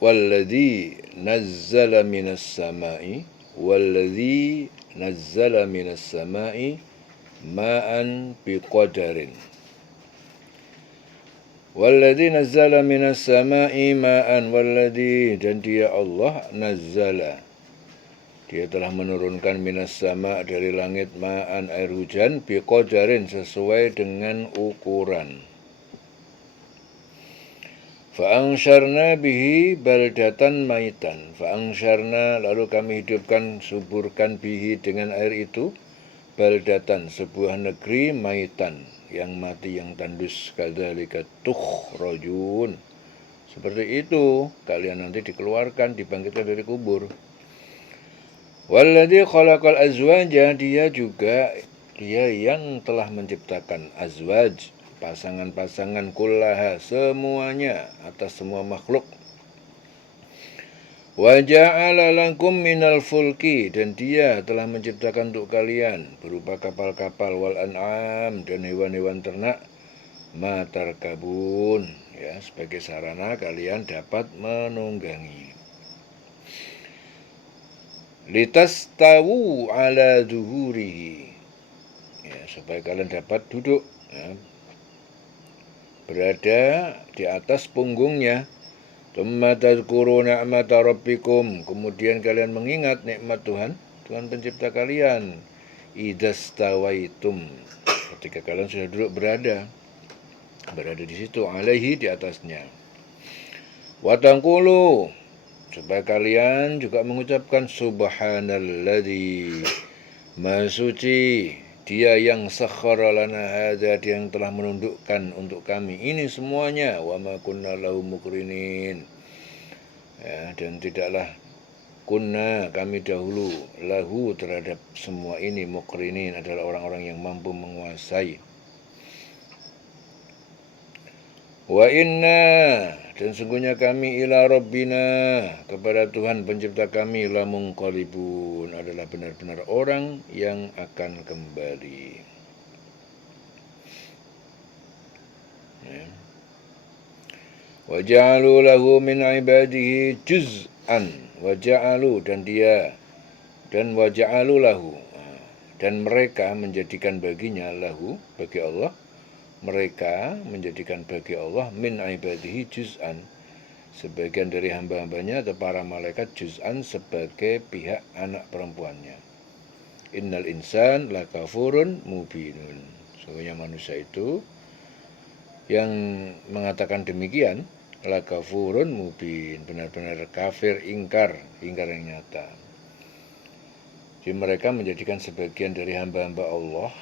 walladzi nazzala minas sama'i walladzi nazzala minas sama'i ma'an biqadarin. Walladzi nazzala minas sama'i ma'an, walladzi, dan dia Allah, nazzala, dia telah menurunkan minas sama, dari langit, ma'an, air hujan, biqadarin, sesuai dengan ukuran. Fa'angsharna bihi baldatan maitan. Fa'angsharna, lalu kami hidupkan, suburkan bihi, dengan air itu, baldatan, sebuah negeri, maitan, yang mati, yang tandus. Kadzalika tukhrajun, seperti itu kalian nanti dikeluarkan, dibangkitkan dari kubur. Walladzi khalaqal azwaja, dia yang telah menciptakan azwaj, pasangan-pasangan, kullaha, semuanya, atas semua makhluk. Wa ja'ala lakum minal fulki, dan dia telah menciptakan untuk kalian berupa kapal-kapal, wal an'am, dan hewan-hewan ternak, ma tarkabun, ya, sebagai sarana kalian dapat menunggangi. Litastawu ala zuhurihi, ya, supaya kalian dapat duduk, ya, berada di atas punggungnya. Tsumma tadhkuru ni'mata rabbikum, kemudian kalian mengingat nikmat Tuhan pencipta kalian. Idastawaitum, ketika kalian sudah duduk berada di situ, alaihi, di atasnya. Wa taqulu, supaya kalian juga mengucapkan subhanalladzi, maha suci dia yang sakhara lana hadza, dia yang telah menundukkan untuk kami ini semuanya, wa ma kunna lahu muqrinin, ya, dan tidaklah kunna, kami dahulu, lahu, terhadap semua ini, muqrinin, adalah orang-orang yang mampu menguasai. Wa inna, dan sungguhnya kami, ila rabbina, kepada Tuhan pencipta kami, lamunqalibun, adalah benar-benar orang yang akan kembali. Ya. Wa ja'alu lahu min ibadihi juz'an, wa ja'alu, dan wa ja'alu lahu, dan mereka menjadikan baginya, lahu, bagi Allah, mereka menjadikan bagi Allah, min ibadihi juz'an, sebagian dari hamba-hambanya atau para malaikat, juz'an, sebagai pihak anak perempuannya. Innal insan lakafurun mubinun, sesungguhnya manusia itu yang mengatakan demikian, lakafurun mubin, benar-benar kafir, ingkar yang nyata. Jadi mereka menjadikan sebagian dari hamba-hamba Allah,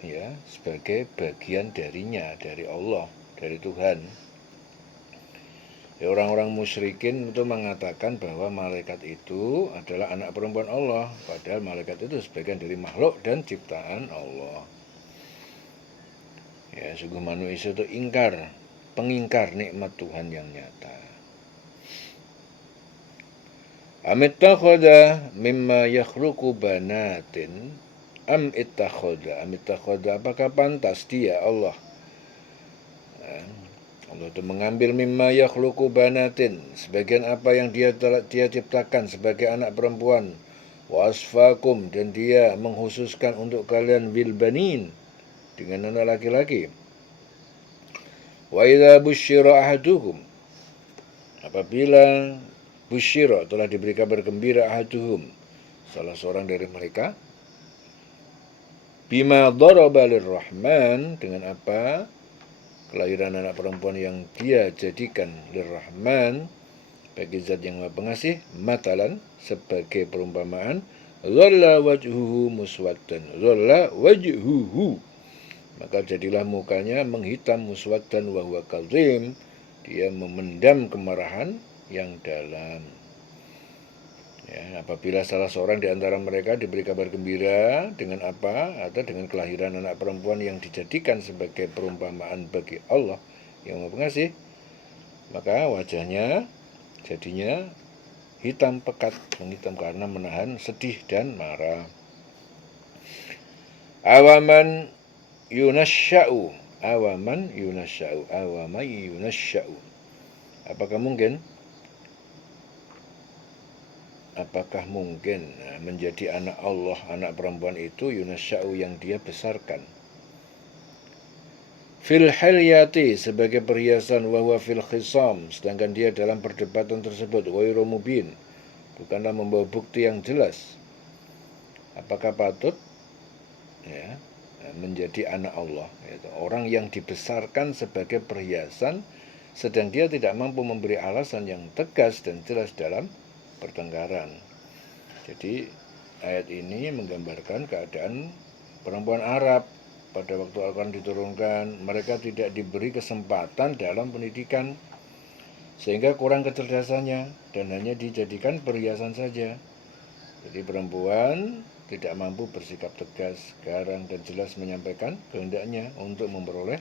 ya, sebagai bagian darinya, dari Allah, dari Tuhan. Ya, orang-orang musyrikin itu mengatakan bahwa malaikat itu adalah anak perempuan Allah, padahal malaikat itu sebagian dari makhluk dan ciptaan Allah. Ya, sungguh manusia itu pengingkar nikmat Tuhan yang nyata. Amittakhadha mimma yakhluqu banatin, amittakhadha, apakah pantas dia, Allah itu mengambil mimma yakhluqu banatin, sebagian apa yang dia ciptakan sebagai anak perempuan, wa asfakum, dan dia menghususkan untuk kalian bilbanin, dengan anak laki-laki. Wa idza busyira ahaduhum, apabila busyira, telah diberi kabar gembira, ahaduhum, salah seorang dari mereka, bima daraba lirrahman, dengan apa kelahiran anak perempuan yang dia jadikan lirrahman, bagi zat yang maha pengasih, matalan, sebagai perumpamaan, dhalla wajhuhu muswaddan, dhalla wajhuhu, maka jadilah mukanya menghitam, muswaddan wa huwa kadzim, dia memendam kemarahan yang dalam. Ya, apabila salah seorang di antara mereka diberi kabar gembira dengan apa, atau dengan kelahiran anak perempuan yang dijadikan sebagai perumpamaan bagi Allah yang Maha Pengasih, maka wajahnya jadinya hitam pekat, menghitam karena menahan sedih dan marah. Awaman yunasya'u, apakah mungkin apakah mungkin menjadi anak Allah, anak perempuan itu yunasya'u yang dia besarkan. Fil hilyati sebagai perhiasan, wa fil khisam, sedangkan dia dalam perdebatan tersebut ghairu mubin, bukanlah membawa bukti yang jelas. Apakah patut ya menjadi anak Allah, yaitu orang yang dibesarkan sebagai perhiasan sedang dia tidak mampu memberi alasan yang tegas dan jelas dalam pertengkaran. Jadi ayat ini menggambarkan keadaan perempuan Arab pada waktu Al-Quran diturunkan. Mereka tidak diberi kesempatan dalam pendidikan, sehingga kurang kecerdasannya dan hanya dijadikan perhiasan saja. Jadi perempuan tidak mampu bersikap tegas, garang, dan jelas menyampaikan kehendaknya untuk memperoleh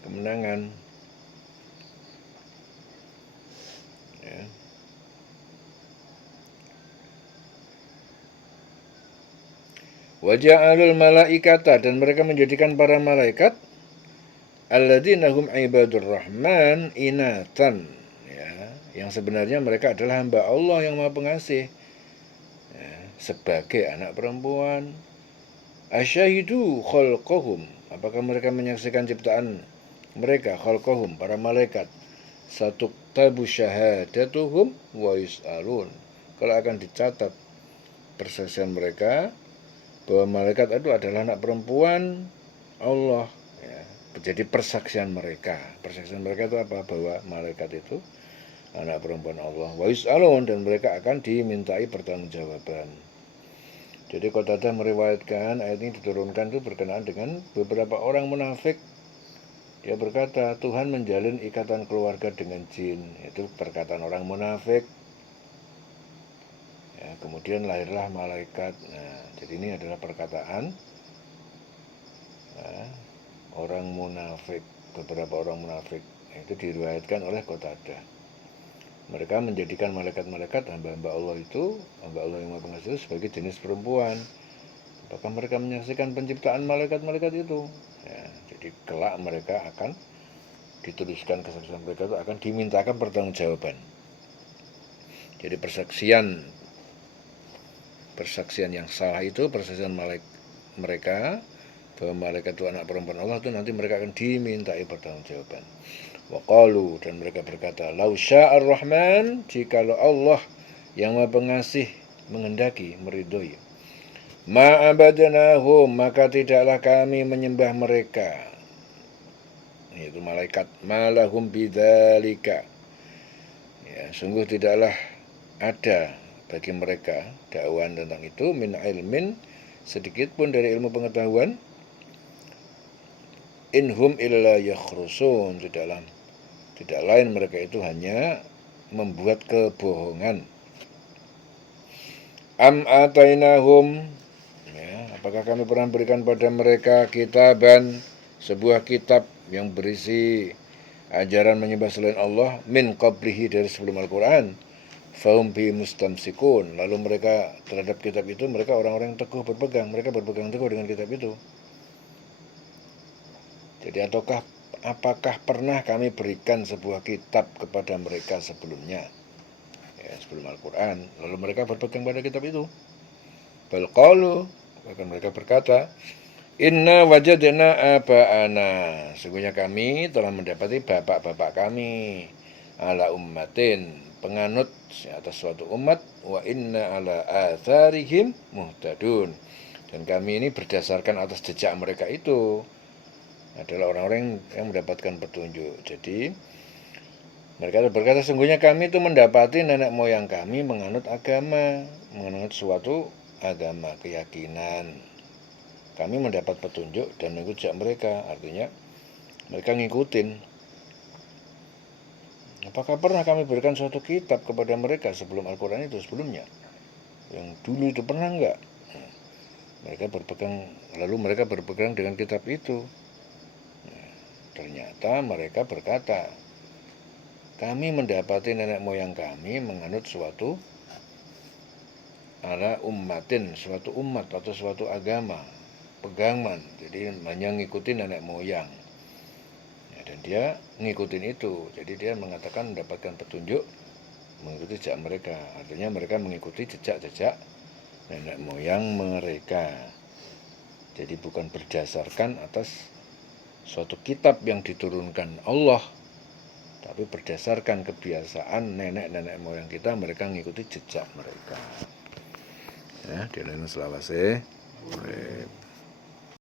kemenangan. Ya. Waja'alul malaikata, dan mereka menjadikan para malaikat alladzina hum ibadur rahman inatan, ya, yang sebenarnya mereka adalah hamba Allah yang Maha Pengasih, ya, sebagai anak perempuan. Asyahidu khalqahum, apakah mereka menyaksikan ciptaan mereka, khalqahum, para malaikat, satu tabu syahadatuhum wa yus'alun, kalau akan dicatat persaksian mereka bahwa malaikat itu adalah anak perempuan Allah, ya. Jadi persaksian mereka itu apa? Bahwa malaikat itu anak perempuan Allah. Wa yus'alun, dan mereka akan dimintai pertanggungjawaban. Jadi Qatadah meriwayatkan ayat ini diturunkan itu berkenaan dengan beberapa orang munafik. Dia berkata, Tuhan menjalin ikatan keluarga dengan jin. Itu perkataan orang munafik. Ya, kemudian lahirlah malaikat. Nah, jadi ini adalah perkataan orang munafik, beberapa orang munafik. Itu diriwayatkan oleh Qatadah. Mereka menjadikan malaikat-malaikat hamba-hamba Allah itu, hamba Allah yang Maha Pengasih itu sebagai jenis perempuan. Apakah mereka menyaksikan penciptaan malaikat-malaikat itu? Ya, jadi kelak mereka akan dituliskan kesaksian mereka itu akan dimintakan pertanggungjawaban. Jadi persaksian yang salah itu persaksian mereka bahwa malaikat itu anak perempuan Allah, itu nanti mereka akan dimintai pertanggungjawaban. Waqalu, dan mereka berkata, lau sya'ar rahman, jikalau Allah yang Maha Pengasih menghendaki, meridhoi, ma'abadnahum, maka tidaklah kami menyembah mereka, yaitu malaikat, malahum bidzalika, ya, sungguh tidaklah ada bagi mereka dakwaan tentang itu, min ilmin, sedikit pun dari ilmu pengetahuan, inhum illa yakhrusun, tidak lain mereka itu hanya membuat kebohongan. Am atainahum, ya, apakah kami pernah berikan pada mereka kitaban, sebuah kitab yang berisi ajaran menyembah selain Allah, min qablihi, dari sebelum Al-Quran, fahum bi mustamsikun, lalu mereka terhadap kitab itu mereka orang-orang yang teguh berpegang, mereka berpegang teguh dengan kitab itu. Jadi apakah pernah kami berikan sebuah kitab kepada mereka sebelumnya, ya, sebelum Al-Quran, lalu mereka berpegang pada kitab itu? Bal qalu, bahkan mereka berkata, inna wajadna aba'ana, sesungguhnya kami telah mendapati bapak-bapak kami, ala ummatin, penganut atas suatu umat, wa inna ala atharihim muhtadun, dan kami ini berdasarkan atas jejak mereka itu adalah orang-orang yang mendapatkan petunjuk. Jadi mereka berkata, sungguhnya kami itu mendapati nenek moyang kami menganut agama, menganut suatu agama, keyakinan. Kami mendapat petunjuk dan mengikut jejak mereka, artinya mereka ngikutin. Apakah pernah kami berikan suatu kitab kepada mereka sebelum Al-Quran itu sebelumnya? Yang dulu itu pernah enggak? Mereka berpegang dengan kitab itu. Ternyata mereka berkata, kami mendapati nenek moyang kami menganut suatu ala ummatin, suatu umat atau suatu agama, pegangan. Jadi hanya ngikutin nenek moyang, ya, dan dia ngikutin itu. Jadi dia mengatakan mendapatkan petunjuk mengikuti jejak mereka. Artinya mereka mengikuti jejak-jejak nenek moyang mereka. Jadi bukan berdasarkan atas suatu kitab yang diturunkan Allah, tapi berdasarkan kebiasaan nenek-nenek moyang kita, mereka mengikuti jejak mereka. Ya, di lain selawase.